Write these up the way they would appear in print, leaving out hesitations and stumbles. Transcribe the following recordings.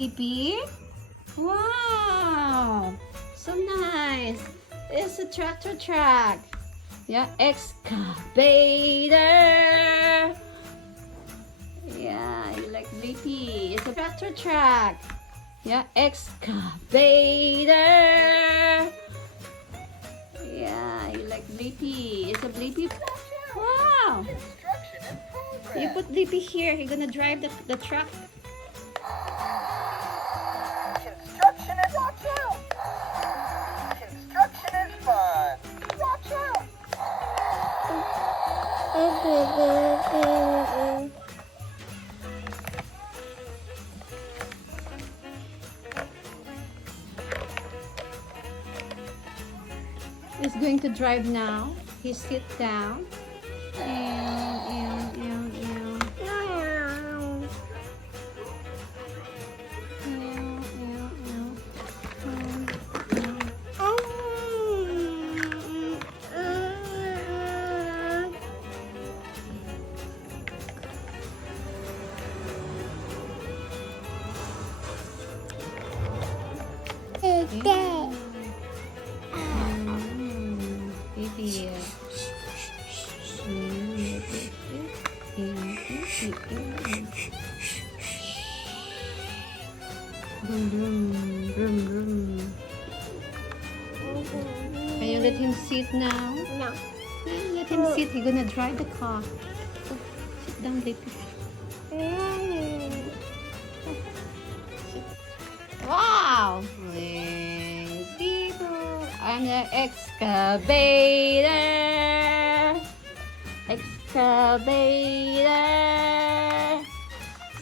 Sleepy? Wow! So nice! It's a tractor track. Yeah, excavator! Yeah, you like Sleepy. It's a tractor track. Yeah, excavator! Yeah, you like Sleepy. It's a Sleepy. Wow! You put Sleepy here. He's gonna drive the truck. Construction is watch out! Construction is fun! Watch out! He's going to drive now. He sit down. Baby. Vroom, vroom, vroom, vroom. Can you let him sit now? No. Let him sit. He's gonna drive the car. Oh, sit down, baby. Wow! People, I'm the excavator. Excavator.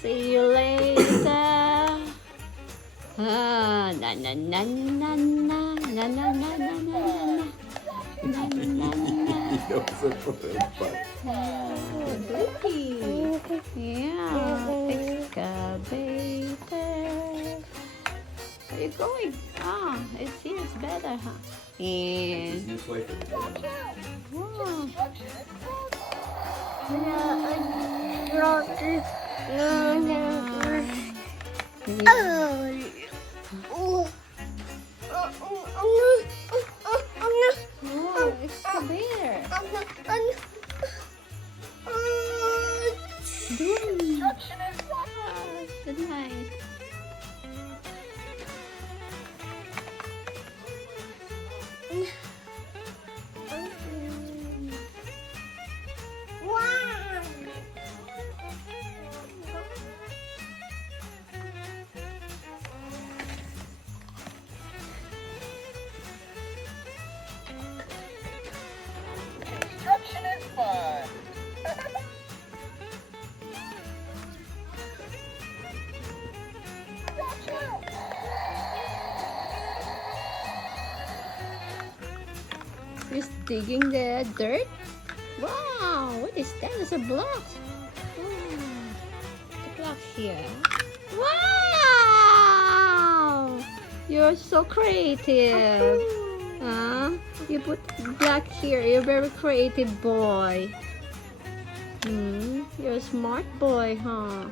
See you later. Na na na na na na na na na na na na na. Yeah, excavator. Where you going? Ah, it's here. It's better, huh? And wow. Oh, excavator. Construction is fun! Good night. Construction is fun! Watch out! He's digging the dirt. Wow, what is that? It's a block. Wow. The block here. Wow! You're so creative. Huh? You put black here. You're a very creative boy. You're a smart boy, huh?